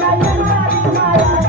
Maya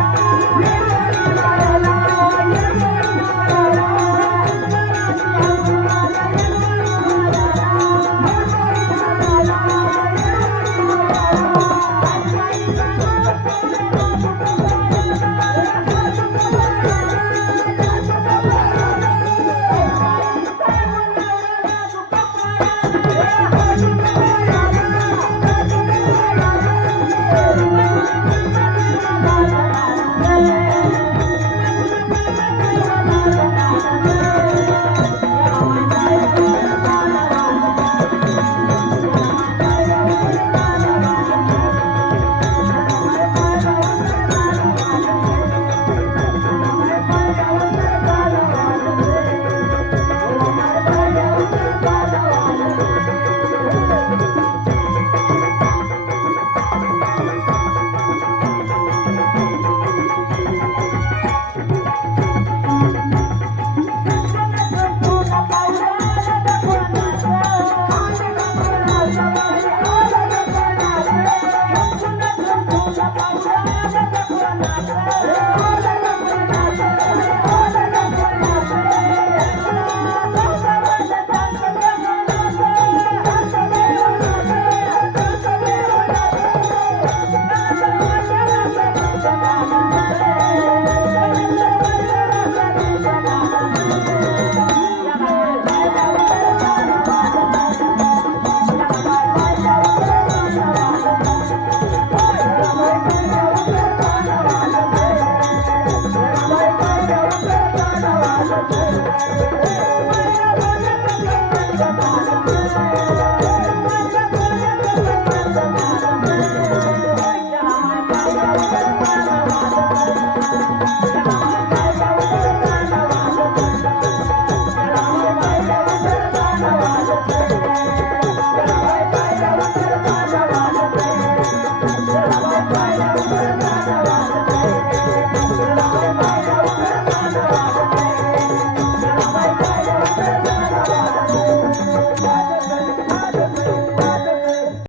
Thank.